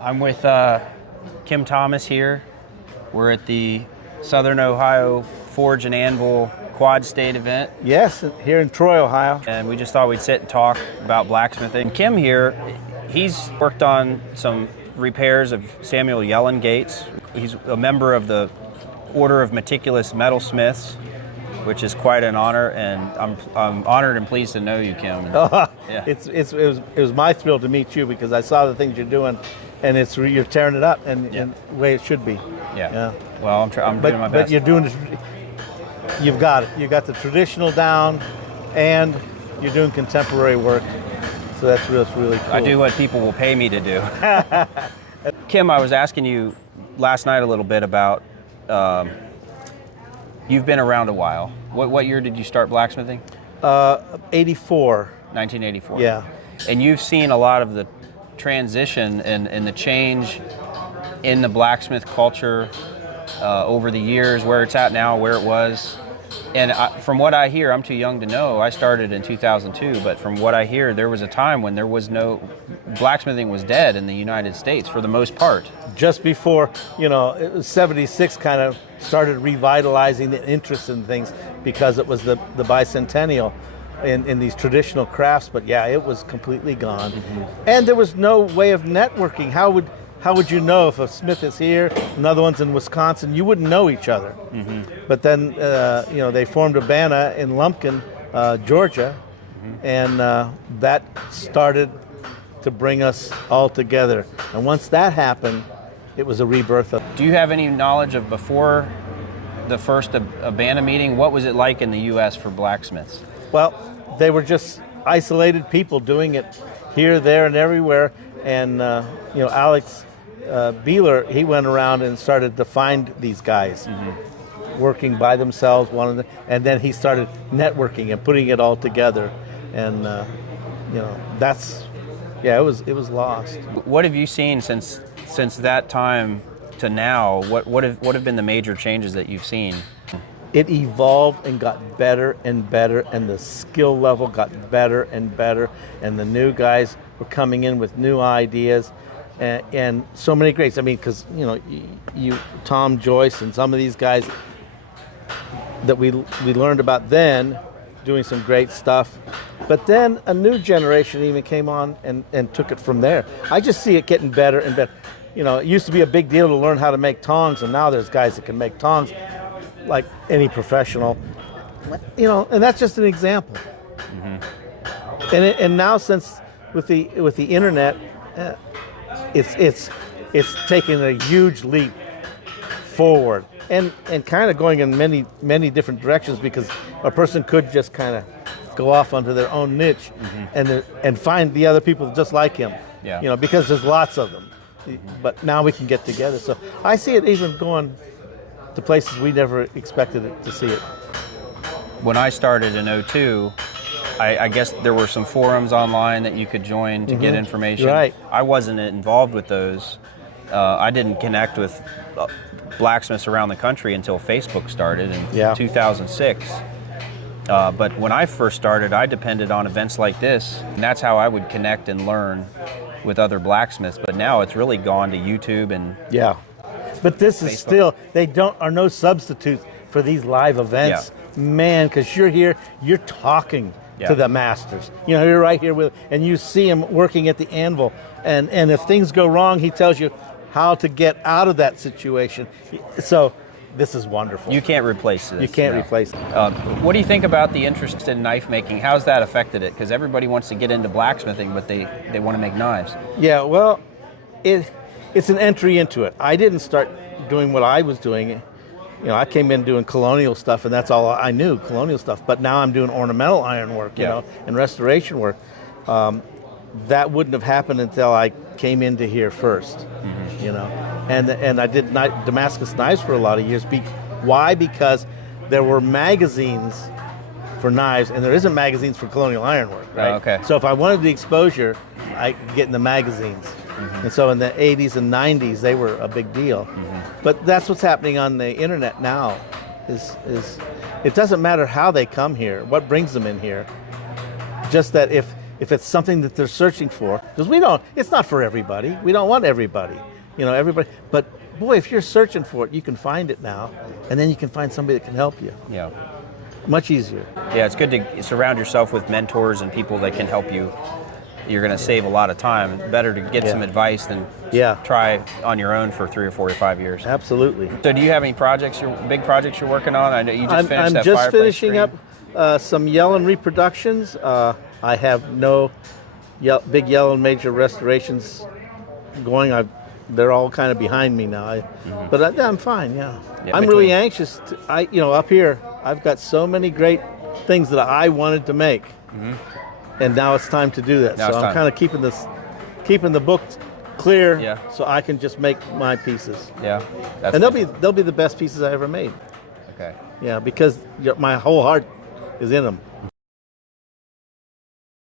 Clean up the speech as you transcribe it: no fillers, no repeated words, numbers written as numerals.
I'm with Kim Thomas here. We're at the Southern Ohio Forge and Anvil Quadstate event. Yes, here in Troy, Ohio. And we just thought we'd sit and talk about blacksmithing. Kim here, he's worked on some repairs of Samuel Yellen gates. He's a member of the Order of Meticulous Metalsmiths, which is quite an honor, and I'm honored and pleased to know you, Kim. Yeah. It was my thrill to meet you because I saw the things you're doing, and you're tearing it up and the way it should be. Yeah. Well, I'm doing my best. But you're doing you've got it. You got the traditional down, and you're doing contemporary work. So that's really cool. I do what people will pay me to do. Kim, I was asking you last night a little bit about. You've been around a while. What year did you start blacksmithing? 84. 1984. Yeah. And you've seen a lot of the transition and the change in the blacksmith culture over the years, where it's at now, where it was. And from what I hear, I'm too young to know, I started in 2002, but from what I hear, there was a time when there was blacksmithing was dead in the United States for the most part. Just before, it was 76 kind of started revitalizing the interest in things because it was the bicentennial in these traditional crafts, but yeah, it was completely gone. Mm-hmm. And there was no way of networking. How would you know if a smith is here, another one's in Wisconsin? You wouldn't know each other. Mm-hmm. But then, they formed a BANA in Lumpkin, Georgia, and that started to bring us all together. And once that happened, it was a rebirth of. Do you have any knowledge of before the first BANA meeting? What was it like in the U.S. for blacksmiths? Well, they were just isolated people doing it here, there, and everywhere. And Alex Beeler, he went around and started to find these guys working by themselves, and then he started networking and putting it all together. And it was lost. What have you seen since that time to now? What have been the major changes that you've seen? It evolved and got better and better, and the skill level got better and better, and the new guys were coming in with new ideas, and so many greats. I mean, because you Tom Joyce and some of these guys that we learned about then, doing some great stuff. But then a new generation even came on and took it from there. I just see it getting better and better. It used to be a big deal to learn how to make tongs, and now there's guys that can make tongs like any professional. And that's just an example. Mm-hmm. And now, since with the internet, it's taken a huge leap forward, and kind of going in many different directions, because a person could just kind of go off onto their own niche and find the other people just like him. Yeah. Because there's lots of them. Mm-hmm. But now we can get together. So I see it even going to places we never expected it to see it. When I started in 2002, I guess there were some forums online that you could join to get information. Right. I wasn't involved with those. I didn't connect with blacksmiths around the country until Facebook started in 2006. But when I first started, I depended on events like this, and that's how I would connect and learn with other blacksmiths. But now it's really gone to YouTube and But this is Facebook. still, are no substitutes for these live events. Yeah. Man, because you're here, you're talking to the masters. You're right here and you see him working at the anvil. And if things go wrong, he tells you how to get out of that situation. So this is wonderful. You can't replace this. You can't replace it. What do you think about the interest in knife making? How's that affected it? Because everybody wants to get into blacksmithing, but they want to make knives. Yeah, well, it's an entry into it. I didn't start doing what I was doing. I came in doing colonial stuff, and that's all I knew, colonial stuff. But now I'm doing ornamental ironwork, and restoration work. That wouldn't have happened until I came into here first, And I did Damascus knives for a lot of years. Why? Because there were magazines for knives, and there isn't magazines for colonial ironwork, right? Oh, okay. So if I wanted the exposure, I could get in the magazines. Mm-hmm. And so in the 80s and 90s, they were a big deal. Mm-hmm. But that's what's happening on the internet now. Is it doesn't matter how they come here, what brings them in here. Just that if if it's something that they're searching for, because it's not for everybody. We don't want everybody, everybody. But boy, if you're searching for it, you can find it now, and then you can find somebody that can help you. Yeah. Much easier. Yeah, it's good to surround yourself with mentors and people that can help you. You're going to save a lot of time. It's better to get some advice than try on your own for 3 or 4 or 5 years. Absolutely. So do you have any big projects you're working on? I know you just finished that fireplace I'm just finishing screen. up some Yellen reproductions. I have no big Yellen major restorations going. They're all kind of behind me now. But I'm fine, I'm really anxious. Up here, I've got so many great things that I wanted to make. And now it's time to do that. So I'm kind of keeping the book clear so I can just make my pieces. Yeah. And they'll be the best pieces I ever made. Okay. Yeah, because my whole heart is in them.